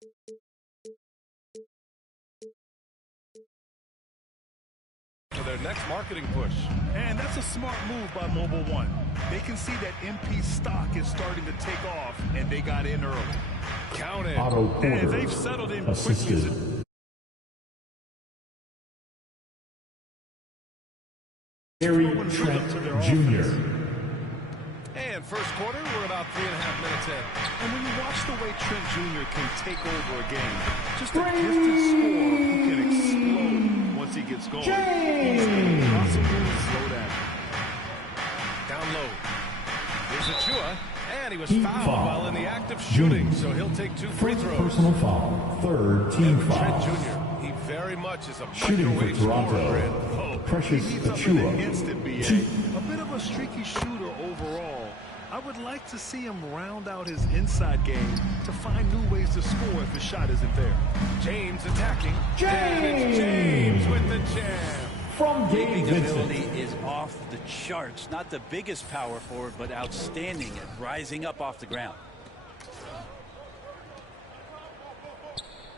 For their next marketing push. And that's a smart move by Mobile One. They can see that MP stock is starting to take off, and they got in early. Count it. And they've settled in quickly. Gary Trent Jr. And first quarter, we're about 3.5 minutes in. And when you watch the way Trent Jr. can take over a game, just a gifted scorer who can explode once he gets going. He's impossible to slow down. Down low. Here's Achua, and he was fouled while in the act of shooting, so he'll take 2 free throws. Personal foul, third team foul. Trent Jr., he very much is a Shooting for Toronto. Precious Achua. A bit of a streaky shooter overall. I would like to see him round out his inside game to find new ways to score if his shot isn't there. James attacking. James with the jam. From Gabe Vincent. Ability is off the charts. Not the biggest power forward, but outstanding at rising up off the ground.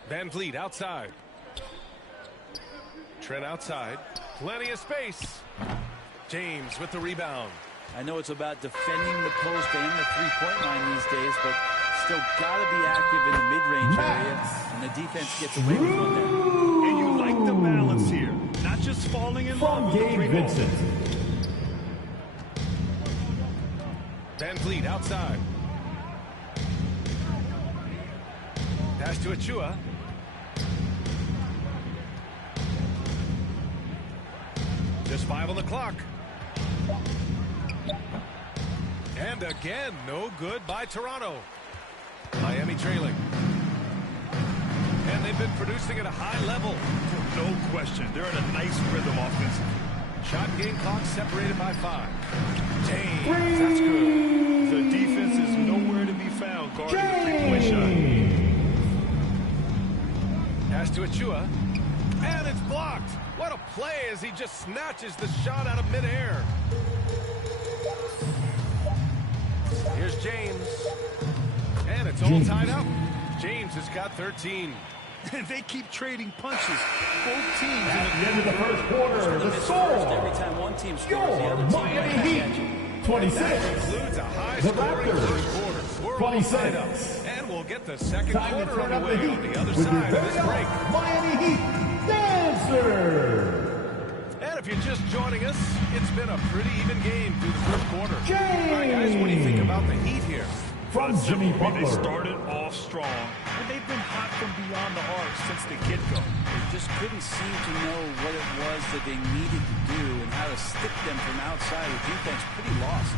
Van Vliet outside. Trent outside. Plenty of space. James with the rebound. I know it's about defending the post and the three-point line these days, but still got to be active in the mid-range area, and the defense gets away with one there. And you like the balance here, not just falling in love with the three Vincent. Van Vliet outside. Pass to Achua. Just 5 on the clock. And again, no good by Toronto. Miami trailing. And they've been producing at a high level. No question. They're in a nice rhythm offensively. Shot and game clock separated by 5. James, that's good. The defense is nowhere to be found guarding the three-point shot. Pass to Achua. And it's blocked. What a play as he just snatches the shot out of midair. Here's James. And it's all tied up. James has got 13. And they keep trading punches. Both teams At the end of the first quarter, the score. Every time one team scores, the other team Miami Heat, 26. Includes a high-scoring first quarter. We're 26. And we'll get the second Time to quarter turn up the underway heat on the other with side your of this break. Miami Heat Dancer. And if you're just joining us, it's been a pretty even game through the first quarter. James. All right, guys, what do you think about the Heat here? From Jimmy Butler. They started off strong, and they've been hot from beyond the arc since the get-go. They just couldn't seem to know what it was that they needed to do and how to stick them from outside with defense pretty lost.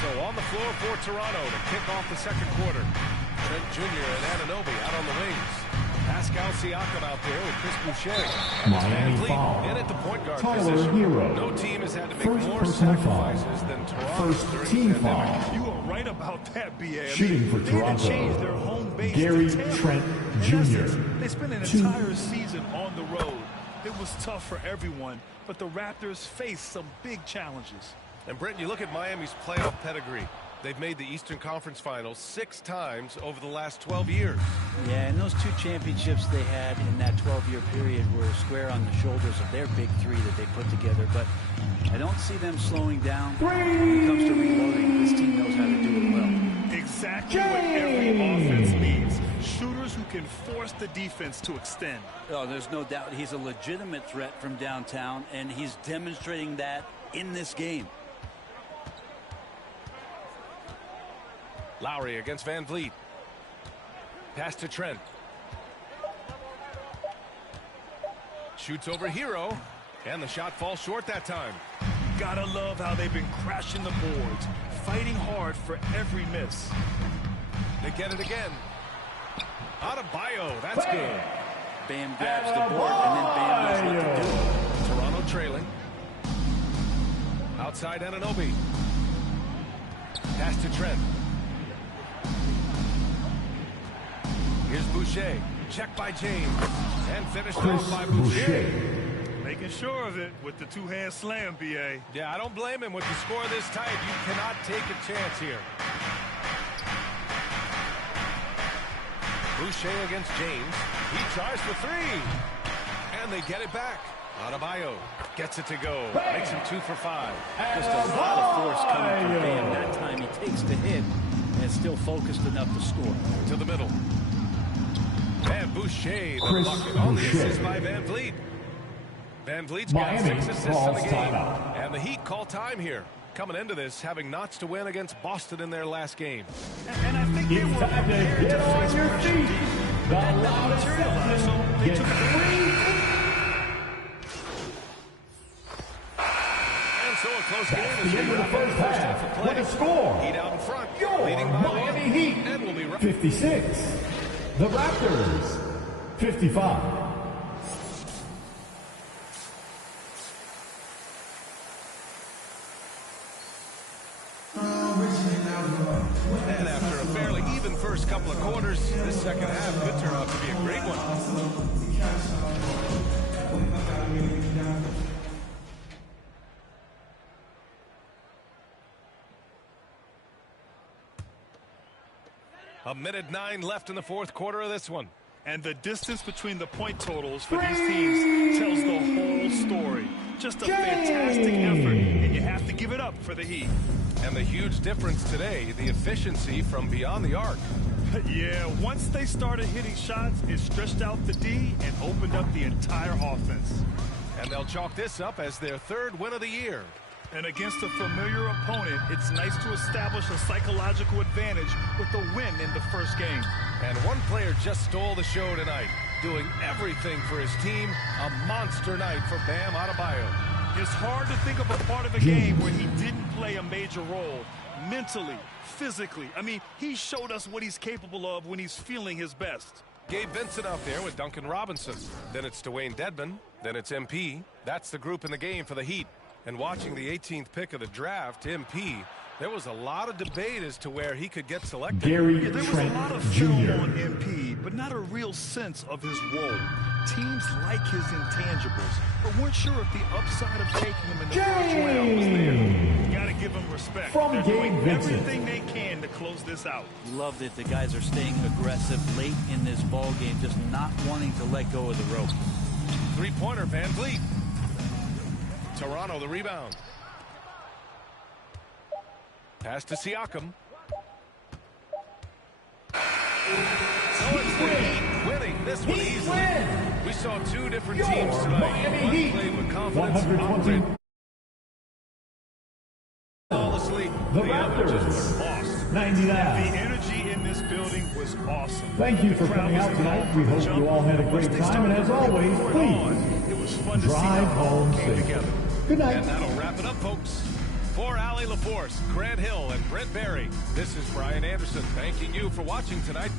So on the floor for Toronto to kick off the second quarter. Trent Jr. and Anunoby out on the wings. Pascal Siakam out there with Chris Boucher. Miami foul. In at the point guard Tyler position. Hero. No team has had to make First more personal sacrifices foul. than Toronto First during team the pandemic. foul. You are right about that, B.A. Shooting for they had to change Toronto. their home base Gary to Tampa. Trent In Jr. essence, they spent an 2. entire season on the road. It was tough for everyone, but the Raptors faced some big challenges. And Brent, you look at Miami's playoff pedigree. They've made the Eastern Conference Finals 6 times over the last 12 years. Yeah, and those 2 championships they had in that 12-year period were square on the shoulders of their big 3 that they put together. But I don't see them slowing down. When it comes to reloading, this team knows how to do it well. Exactly what every offense needs. Shooters who can force the defense to extend. Oh, there's no doubt he's a legitimate threat from downtown, and he's demonstrating that in this game. Lowry against Van Vliet. Pass to Trent. Shoots over Hero. And the shot falls short that time. Gotta love how they've been crashing the boards, fighting hard for every miss. They get it again. Adebayo, that's good. Bam grabs the board, and then Bam knows what to do. Toronto trailing. Outside Anunoby. Pass to Trent. Here's Boucher. Checked by James. And finished off by Boucher. Making sure of it with the 2-hand slam, B.A. Yeah, I don't blame him with the score this tight. You cannot take a chance here. Boucher against James. He tries for three. And they get it back. Adebayo gets it to go. Makes him 2 for 5. Just a lot of force coming from Bam. That time he takes the hit and still focused enough to score. To the middle. And Boucher, the bucket on the assist by Van Vliet. Van Vliet's got 6 assists in the game. And the Heat call time here. Coming into this, having knots to win against Boston in their last game. And I think they were prepared to face pressure. That never materialized, so they took advantage. And so a close game as The end of the first half. What a score! Heat out in front. Your Leading by Miami 1. Heat, And will be right. 56. The Raptors, 55. And after a fairly even first couple of quarters, this second half could turn out to be a great one. A minute 9 left in the fourth quarter of this one. And the distance between the point totals for these teams tells the whole story. Just a fantastic effort, and you have to give it up for the Heat. And the huge difference today, the efficiency from beyond the arc. Yeah, once they started hitting shots, it stretched out the D and opened up the entire offense. And they'll chalk this up as their 3rd win of the year. And against a familiar opponent, it's nice to establish a psychological advantage with the win in the first game. And one player just stole the show tonight, doing everything for his team. A monster night for Bam Adebayo. It's hard to think of a part of the game where he didn't play a major role. Mentally, physically. I mean, he showed us what he's capable of when he's feeling his best. Gabe Vincent out there with Duncan Robinson. Then it's Dwayne Dedmon. Then it's MP. That's the group in the game for the Heat. And watching the 18th pick of the draft, MP, there was a lot of debate as to where he could get selected. Gary There was a lot of film on MP, but not a real sense of his role. Teams like his intangibles, but weren't sure if the upside of taking him in the first round was there. You got to give him respect. From They're doing Gabe Vincent. everything they can to close this out. Love that the guys are staying aggressive late in this ball game, just not wanting to let go of the rope. Three-pointer, Van Vliet. Toronto, the rebound. Pass to Siakam. So it's the Heat winning this one easily. We saw 2 different teams tonight. Miami One played Heat, with confidence, 120. operated flawlessly. The other just Raptors, were lost. 99. The energy in this building was awesome. Thank you for The crowd coming was out tonight. involved We from hope jump. you all had a Once great they time. And as started always, going on, please it was fun to see drive how it all home came safe. together. Good night. And that'll wrap it up, folks. For Allie LaForce, Grant Hill, and Brent Barry, this is Brian Anderson thanking you for watching tonight.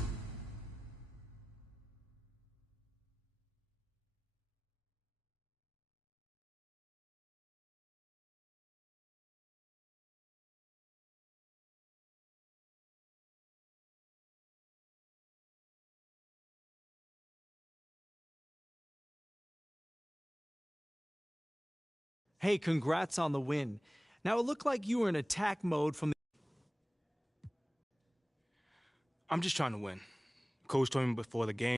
Hey, congrats on the win. Now, it looked like you were in attack mode from the... I'm just trying to win. Coach told me before the game.